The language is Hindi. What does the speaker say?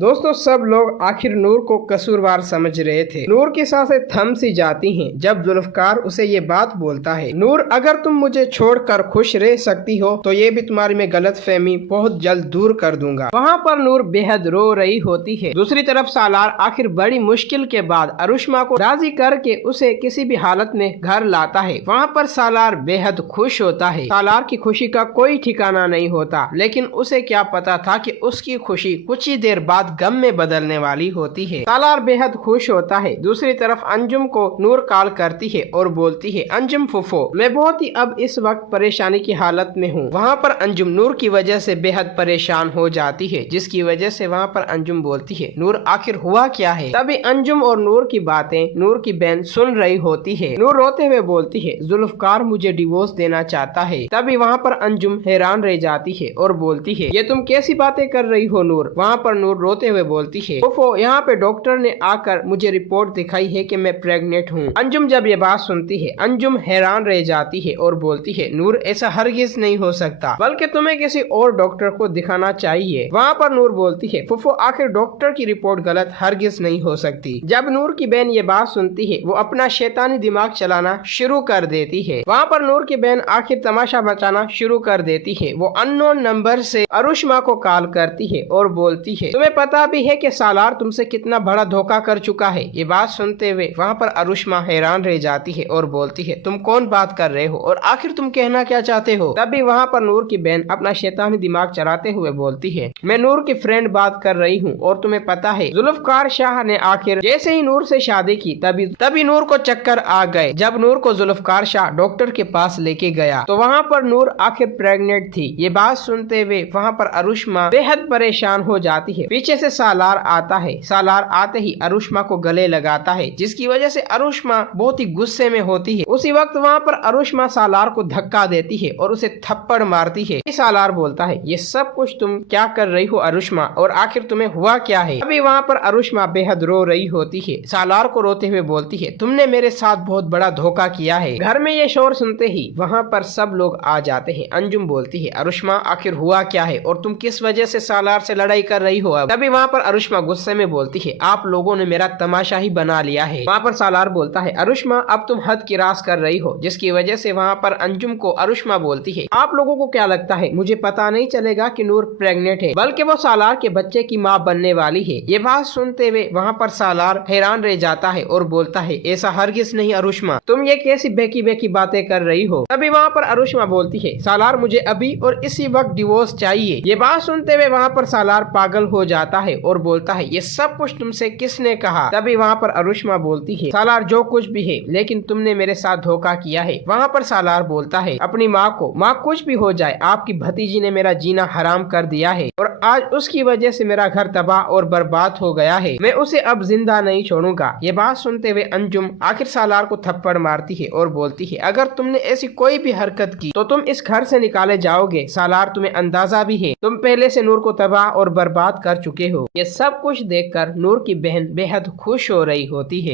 दोस्तों सब लोग आखिर नूर को कसूरवार समझ रहे थे। नूर की सांसें थम सी जाती हैं जब जुल्फकार उसे ये बात बोलता है, नूर अगर तुम मुझे छोड़कर खुश रह सकती हो तो ये भी तुम्हारी में गलतफहमी बहुत जल्द दूर कर दूंगा। वहाँ पर नूर बेहद रो रही होती है। दूसरी तरफ सालार आखिर बड़ी मुश्किल के बाद अरुष्मा को राजी करके उसे किसी भी हालत में घर लाता है। वहाँ पर सालार बेहद खुश होता है। सालार की खुशी का कोई ठिकाना नहीं होता, लेकिन उसे क्या पता था कि उसकी खुशी कुछ ही देर बाद गम में बदलने वाली होती है। सालार बेहद खुश होता है। दूसरी तरफ अंजुम को नूर कॉल करती है और बोलती है, अंजुम फुफो, मैं बहुत ही अब इस वक्त परेशानी की हालत में हूँ। वहाँ पर अंजुम नूर की वजह से बेहद परेशान हो जाती है, जिसकी वजह से वहाँ पर अंजुम बोलती है, नूर आखिर हुआ क्या है। तभी अंजुम और नूर की बातें नूर की बहन सुन रही होती है। नूर रोते हुए बोलती है, जुल्फकार मुझे डिवोर्स देना चाहता है। तभी वहाँ पर अंजुम हैरान रह जाती है और बोलती है, ये तुम कैसी बातें कर रही हो नूर। वहाँ पर नूर रोते हुए बोलती है, फुफो यहाँ पे डॉक्टर ने आकर मुझे रिपोर्ट दिखाई है कि मैं प्रेग्नेंट हूँ। अंजुम जब ये बात सुनती है, अंजुम हैरान रह जाती है और बोलती है, नूर ऐसा हरगिज नहीं हो सकता, बल्कि तुम्हें किसी और डॉक्टर को दिखाना चाहिए। वहाँ पर नूर बोलती है, फुफो आखिर डॉक्टर की रिपोर्ट गलत हरगिज नहीं हो सकती। जब नूर की बहन ये बात सुनती है, वो अपना शैतानी दिमाग चलाना शुरू कर देती है। वहाँ पर नूर की बहन आखिर तमाशा बचाना शुरू कर देती है। वो अननोन नंबर से अरुष्मा को कॉल करती है और बोलती है, तुम्हें पता भी है कि सालार तुमसे कितना बड़ा धोखा कर चुका है। ये बात सुनते हुए वहाँ पर अरुष्मा हैरान रह जाती है और बोलती है, तुम कौन बात कर रहे हो और आखिर तुम कहना क्या चाहते हो। तभी वहाँ पर नूर की बहन अपना शैतानी दिमाग चलाते हुए बोलती है, मैं नूर की फ्रेंड बात कर रही हूँ और तुम्हें पता है जुल्फकार शाह ने आखिर जैसे ही नूर से शादी की तभी नूर को चक्कर आ गए। जब नूर को जुल्फकार शाह डॉक्टर के पास लेके गया तो वहाँ पर नूर आखिर प्रेग्नेंट थी। ये बात सुनते हुए वहाँ पर अरुष्मा बेहद परेशान हो जाती है। पीछे से सालार आता है। सालार आते ही अरुष्मा को गले लगाता है, जिसकी वजह से अरुष्मा बहुत ही गुस्से में होती है। उसी वक्त वहाँ पर अरुष्मा सालार को धक्का देती है और उसे थप्पड़ मारती है। सालार बोलता है, ये सब कुछ तुम क्या कर रही हो अरुष्मा, और आखिर तुम्हें हुआ क्या है। अभी वहाँ पर अरुष्मा बेहद रो रही होती है। सालार को रोते हुए बोलती है, तुमने मेरे साथ बहुत बड़ा धोखा किया है। घर में ये शोर सुनते ही वहाँ पर सब लोग आ जाते हैं। अंजुम बोलती है, अरुष्मा आखिर हुआ क्या है और तुम किस वजह से सालार से लड़ाई कर रही हो। तभी वहाँ पर अरुष्मा गुस्से में बोलती है, आप लोगों ने मेरा तमाशा ही बना लिया है। वहाँ पर सालार बोलता है, अरुष्मा अब तुम हद की रास कर रही हो, जिसकी वजह से वहाँ पर अंजुम को अरुष्मा बोलती है, आप लोगों को क्या लगता है मुझे पता नहीं चलेगा कि नूर प्रेग्नेंट है, बल्कि वो सालार के बच्चे की माँ बनने वाली है। ये बात सुनते हुए वहाँ पर सालार हैरान रह जाता है और बोलता है, ऐसा हरगिज नहीं अरुष्मा, तुम ये कैसी बेकी बेकी बातें कर रही हो। तभी वहाँ पर अरुष्मा बोलती है, सालार मुझे अभी और इसी वक्त डिवोर्स चाहिए। ये बात सुनते हुए वहाँ पर सालार पागल हो जाता है और बोलता है, ये सब कुछ तुमसे किसने कहा। तभी वहाँ पर अरुष्मा बोलती है, सालार जो कुछ भी है, लेकिन तुमने मेरे साथ धोखा किया है। वहाँ पर सालार बोलता है अपनी माँ को, माँ कुछ भी हो जाए, आपकी भतीजी ने मेरा जीना हराम कर दिया है और आज उसकी वजह से मेरा घर तबाह और बर्बाद हो गया है, मैं उसे अब जिंदा नहीं छोड़ूंगा। ये बात सुनते हुए अंजुम आखिर सालार को थप्पड़ मारती है और बोलती है, अगर तुमने ऐसी कोई भी हरकत की तो तुम इस घर से निकाले जाओगे। सालार तुम्हें अंदाजा भी है, तुम पहले से नूर को तबाह और बर्बाद कर चुके हो। ये सब कुछ देखकर नूर की बहन बेहद खुश हो रही होती है।